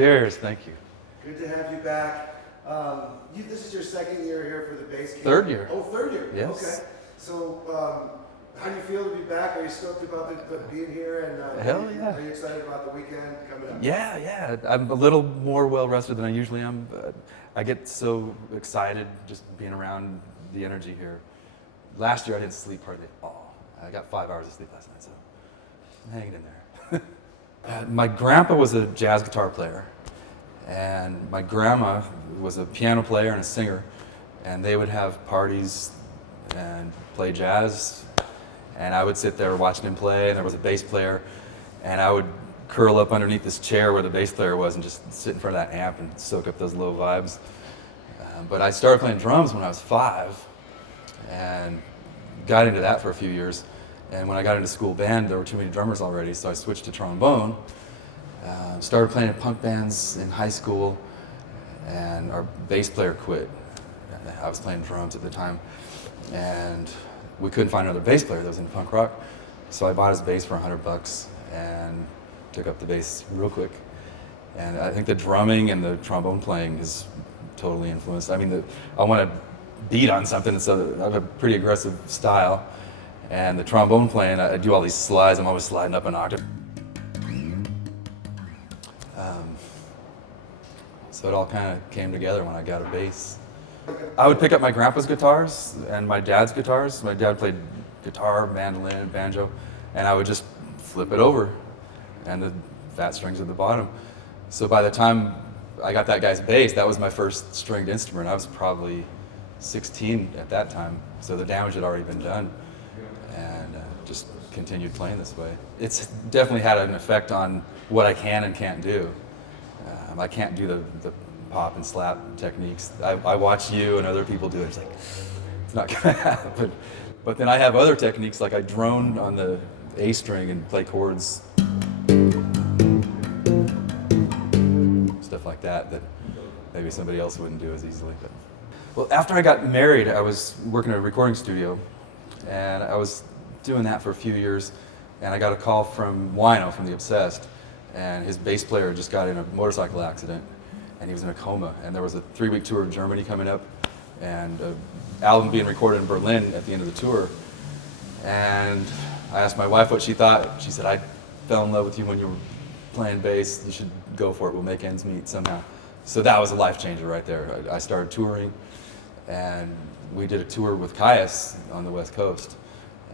Cheers, thank you. Good to have you back. This is your second year here for the bass camp? Third year. Oh, third year. Yes. Okay. So, how do you feel to be back? Are you stoked about being here? And Hell yeah. Are you excited about the weekend coming up? Yeah. I'm a little more well rested than I usually am. But I get so excited just being around the energy here. Last year I didn't sleep hardly at all. I got 5 hours of sleep last night, so I'm hanging in there. My grandpa was a jazz guitar player, and my grandma was a piano player and a singer, and they would have parties and play jazz, and I would sit there watching him play, and there was a bass player, and I would curl up underneath this chair where the bass player was and just sit in front of that amp and soak up those low vibes. But I started playing drums when I was 5 and got into that for a few years. And when I got into school band, there were too many drummers already, so I switched to trombone. Started playing in punk bands in high school, and our bass player quit. I was playing drums at the time, and we couldn't find another bass player that was into punk rock. So I bought his bass for $100 and took up the bass real quick. And I think the drumming and the trombone playing is totally influenced. I mean, I want to beat on something, so I have a pretty aggressive style. And the trombone playing, I do all these slides. I'm always sliding up an octave. So it all kind of came together when I got a bass. I would pick up my grandpa's guitars and my dad's guitars. My dad played guitar, mandolin, banjo, and I would just flip it over, and the fat strings at the bottom. So by the time I got that guy's bass, that was my first stringed instrument. I was probably 16 at that time, so the damage had already been done, and just continued playing this way. It's definitely had an effect on what I can and can't do. I can't do the pop and slap techniques. I watch you and other people do it. It's like, it's not gonna happen. But then I have other techniques, like I drone on the A string and play chords. Stuff like that maybe somebody else wouldn't do as easily. But. Well, after I got married, I was working at a recording studio, and I was doing that for a few years, and I got a call from Wino from The Obsessed, and his bass player just got in a motorcycle accident, and he was in a coma, and there was a 3-week tour of Germany coming up, and an album being recorded in Berlin at the end of the tour. And I asked my wife what she thought. She said, "I fell in love with you when you were playing bass. You should go for it. We'll make ends meet somehow." So that was a life changer right there. I started touring, and we did a tour with Caius on the West Coast.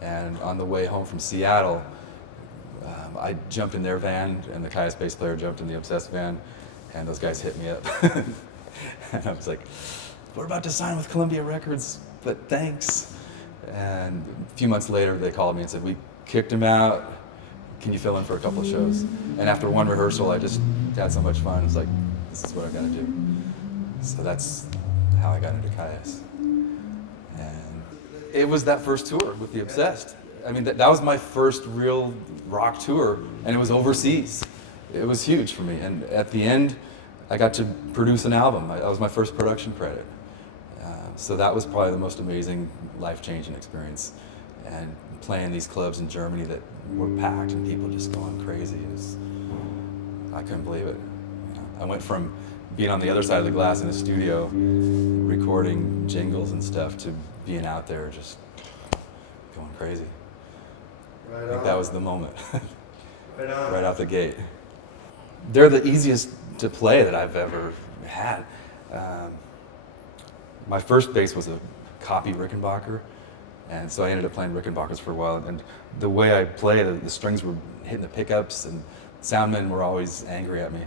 And on the way home from Seattle, I jumped in their van, and the Caius bass player jumped in the Obsessed van, and those guys hit me up. And I was like, "We're about to sign with Columbia Records, but thanks." And a few months later, they called me and said, "We kicked him out. Can you fill in for a couple of shows?" And after one rehearsal, I just had so much fun. I was like, "This is what I've got to do." So that's how I got into Caius. And it was that first tour with The Obsessed. I mean, that was my first real rock tour, and it was overseas. It was huge for me. And at the end, I got to produce an album. That was my first production credit. So that was probably the most amazing, life-changing experience. And playing these clubs in Germany that were packed and people just going crazy. I couldn't believe it. I went from being on the other side of the glass in the studio, recording jingles and stuff, to being out there just going crazy. Right I think on. that was the moment. Right on. Right out the gate. They're the easiest to play that I've ever had. My first bass was a copy Rickenbacker, and so I ended up playing Rickenbackers for a while. And the way I play, the strings were hitting the pickups, and soundmen were always angry at me.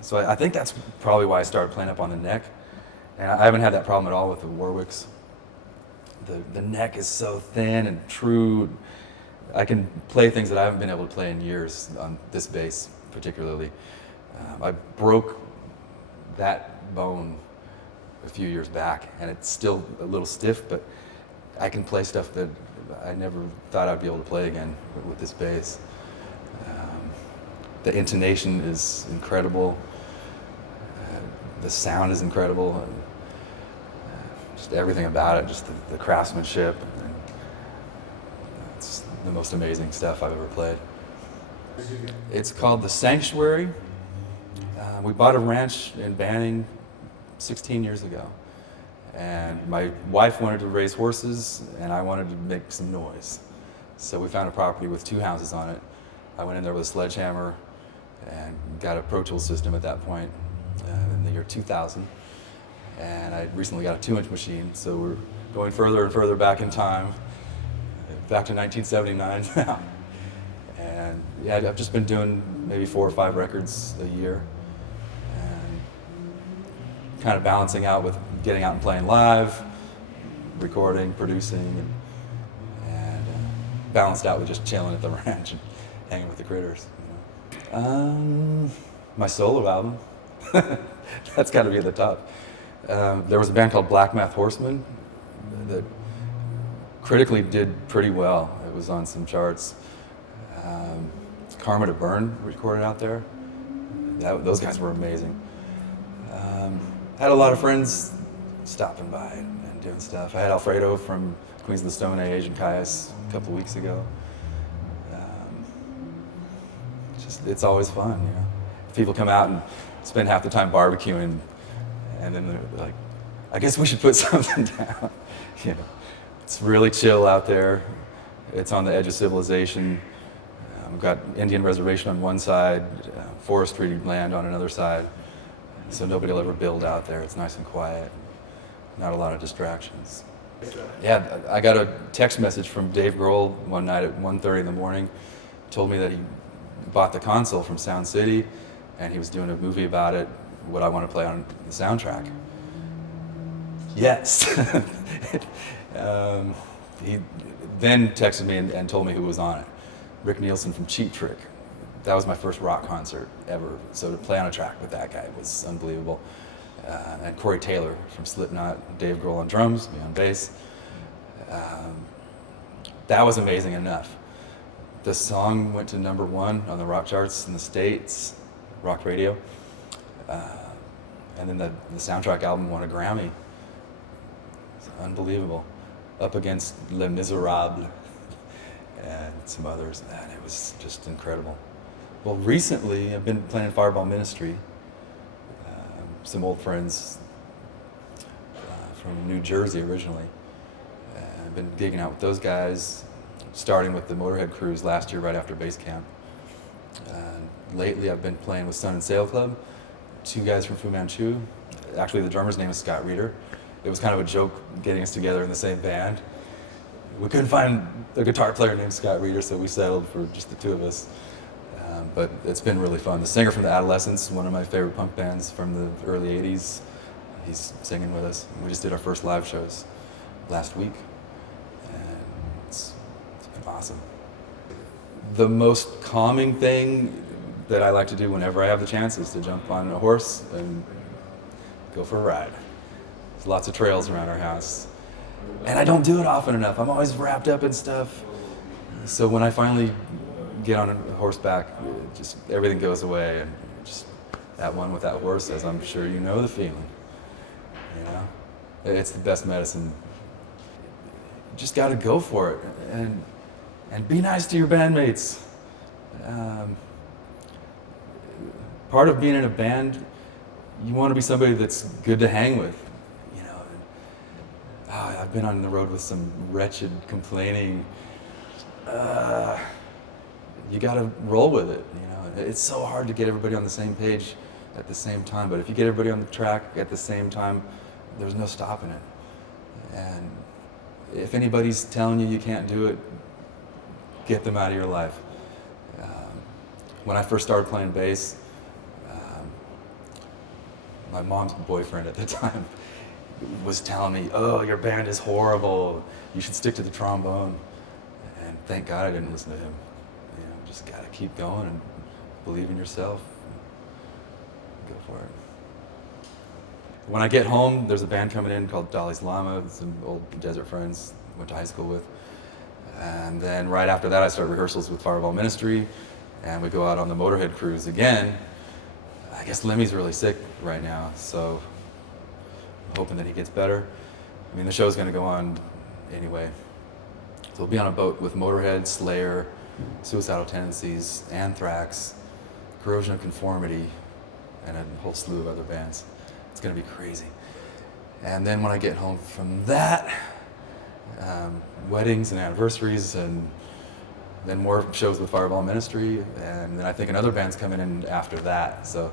So I think that's probably why I started playing up on the neck. And I haven't had that problem at all with the Warwicks. The neck is so thin and true. I can play things that I haven't been able to play in years on this bass particularly. I broke that bone a few years back, and it's still a little stiff, but I can play stuff that I never thought I'd be able to play again with this bass. The intonation is incredible. The sound is incredible. And, just everything about it, just the craftsmanship. It's the most amazing stuff I've ever played. It's called The Sanctuary, We bought a ranch in Banning 16 years ago. And my wife wanted to raise horses, and I wanted to make some noise. So we found a property with 2 houses on it. I went in there with a sledgehammer and got a Pro Tools system at that point in the year 2000. And I recently got a 2-inch machine, so we're going further and further back in time, back to 1979 now. And yeah, I've just been doing maybe 4 or 5 records a year, and kind of balancing out with getting out and playing live, recording, producing, and balanced out with just chilling at the ranch and hanging with the critters. You know. My solo album, that's got to be at the top. There was a band called Black Math Horseman that critically did pretty well. It was on some charts. Karma to Burn recorded out there. Those guys were amazing. Had a lot of friends stopping by and doing stuff. I had Alfredo from Queens of the Stone Age and Caius a couple weeks ago. It's always fun, you know. People come out and spend half the time barbecuing, and then they're like, I guess we should put something down. You know, it's really chill out there. It's on the edge of civilization. We've got Indian reservation on one side, forestry land on another side, so nobody will ever build out there. It's nice and quiet, not a lot of distractions. Yeah, I got a text message from Dave Grohl one night at 1:30 in the morning, told me that he bought the console from Sound City, and he was doing a movie about it, what I want to play on the soundtrack. Yes. He then texted me and told me who was on it. Rick Nielsen from Cheap Trick. That was my first rock concert ever. So to play on a track with that guy was unbelievable. And Corey Taylor from Slipknot, Dave Grohl on drums, me on bass. That was amazing enough. The song went to #1 on the rock charts in the States, rock radio. And then the soundtrack album won a Grammy. It's unbelievable. Up against Les Miserables and some others, and it was just incredible. Well, recently I've been playing Fireball Ministry. Some old friends from New Jersey originally. I've been gigging out with those guys, starting with the Motorhead cruise last year right after base camp. Lately I've been playing with Sun and Sail Club, 2 guys from Fu Manchu. Actually the drummer's name is Scott Reeder. It was kind of a joke getting us together in the same band. We couldn't find a guitar player named Scott Reeder, so we settled for just the 2 of us. But it's been really fun. The singer from The Adolescents, one of my favorite punk bands from the early 80s, he's singing with us. We just did our first live shows last week, and it's been awesome. The most calming thing that I like to do whenever I have the chance is to jump on a horse and go for a ride. There's lots of trails around our house. And I don't do it often enough. I'm always wrapped up in stuff. So when I finally get on a horseback, just everything goes away, and just at one with that horse, as I'm sure you know the feeling. You know, it's the best medicine. You just got to go for it, and be nice to your bandmates. Part of being in a band, you want to be somebody that's good to hang with. I've been on the road with some wretched, complaining. You got to roll with it. You know, it's so hard to get everybody on the same page at the same time. But if you get everybody on the track at the same time, there's no stopping it. And if anybody's telling you you can't do it, get them out of your life. When I first started playing bass, my mom's boyfriend at the time was telling me, "Oh, your band is horrible. You should stick to the trombone." And thank God I didn't listen to him. You know, just gotta keep going and believe in yourself. Go for it. When I get home, there's a band coming in called Dalai Lama, some old desert friends went to high school with. And then right after that, I start rehearsals with Fireball Ministry, and we go out on the Motorhead cruise again. I guess Lemmy's really sick right now, so I'm hoping that he gets better. I mean, the show's gonna go on anyway. So we'll be on a boat with Motorhead, Slayer, Suicidal Tendencies, Anthrax, Corrosion of Conformity, and a whole slew of other bands. It's going to be crazy. And then when I get home from that, weddings and anniversaries, and then more shows with Fireball Ministry, and then I think another band's coming in after that. So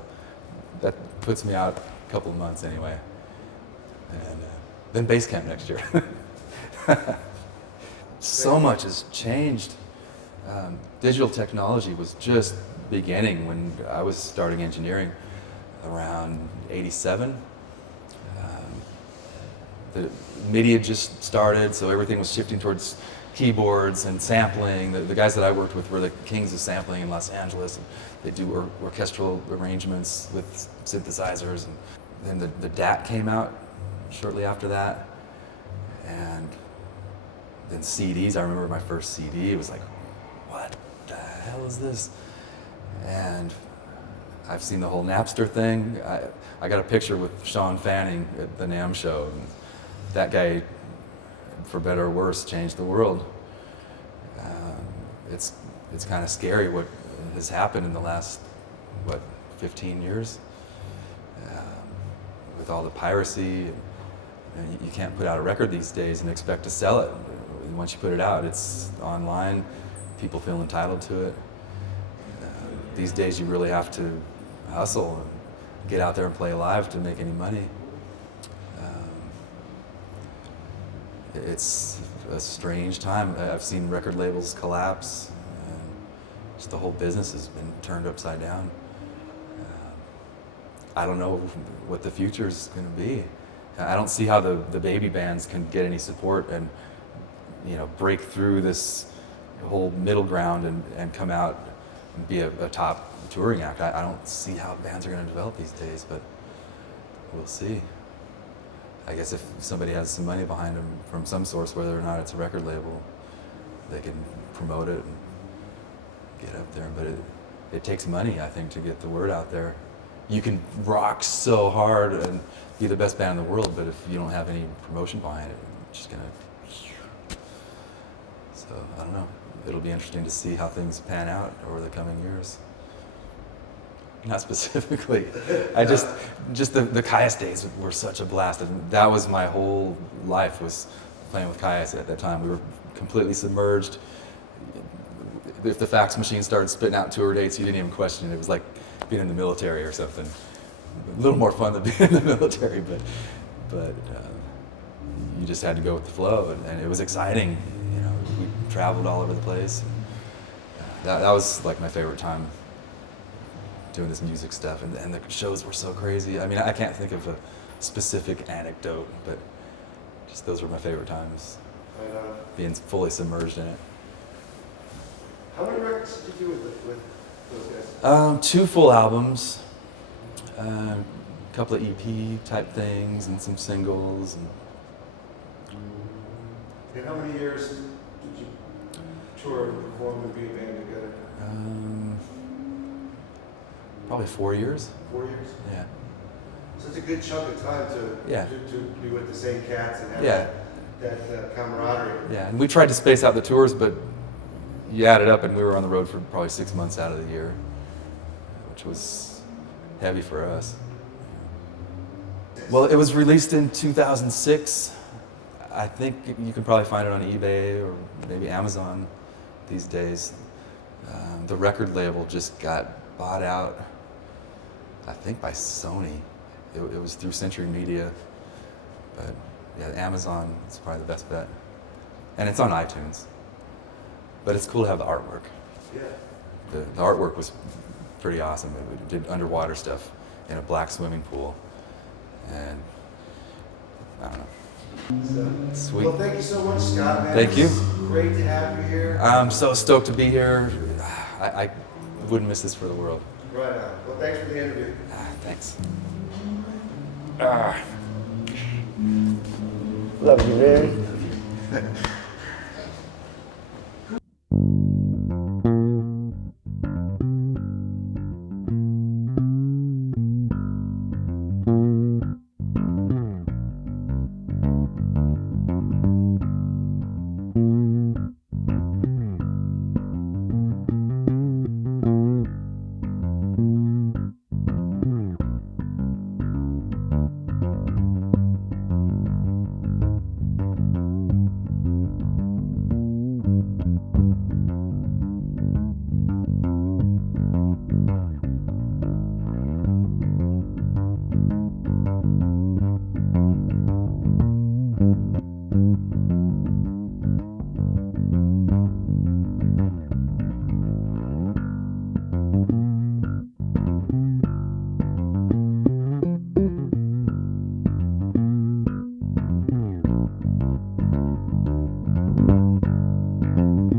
that puts me out a couple of months anyway. And then Bass Camp next year. So much has changed. Digital technology was just beginning when I was starting engineering around '87. The MIDI had just started, so everything was shifting towards keyboards and sampling. The guys that I worked with were the kings of sampling in Los Angeles. And they do orchestral arrangements with synthesizers. And then the DAT came out shortly after that. And then CDs, I remember my first CD, it was like, what the hell is this? And I've seen the whole Napster thing. I got a picture with Sean Fanning at the NAMM show. And that guy, for better or worse, changed the world. It's kind of scary what has happened in the last, 15 years? With all the piracy. And you can't put out a record these days and expect to sell it. Once you put it out, it's online. People feel entitled to it. These days you really have to hustle and get out there and play live to make any money. It's a strange time. I've seen record labels collapse. Just the whole business has been turned upside down. I don't know what the future is going to be. I don't see how the baby bands can get any support and break through this whole middle ground and come out and be a top touring act. I don't see how bands are going to develop these days, but we'll see. I guess if somebody has some money behind them from some source, whether or not it's a record label, they can promote it and get up there. But it takes money, I think, to get the word out there. You can rock so hard and be the best band in the world, but if you don't have any promotion behind it, it's just gonna. So I don't know. It'll be interesting to see how things pan out over the coming years. Not specifically. I just the Caius days were such a blast. And that was my whole life, was playing with Caius at that time. We were completely submerged. If the fax machine started spitting out tour dates, you didn't even question it. It was like being in the military or something. A little more fun than being in the military, but you just had to go with the flow, and it was exciting. We traveled all over the place. That was like my favorite time, doing this music stuff, and the shows were so crazy. I mean, I can't think of a specific anecdote, but just those were my favorite times, being fully submerged in it. How many records did you do with those guys? 2 full albums, a couple of EP type things, and some singles. And how many years did you tour and perform and be a band together? Probably 4 years. 4 years? Yeah. So it's a good chunk of time to be with the same cats and have that camaraderie. Yeah, and we tried to space out the tours, but you add it up, and we were on the road for probably 6 months out of the year, which was heavy for us. Well, it was released in 2006. I think you can probably find it on eBay or maybe Amazon these days. The record label just got bought out, I think, by Sony. It was through Century Media, but yeah, Amazon is probably the best bet. And it's on iTunes. But it's cool to have the artwork. Yeah. The artwork was pretty awesome. It did underwater stuff in a black swimming pool. And I don't know. Sweet. Well, thank you so much, Scott, man. Thank you. It's great to have you here. I'm so stoked to be here. I wouldn't miss this for the world. Right on. Well, thanks for the interview. Thanks. Love you, man. you.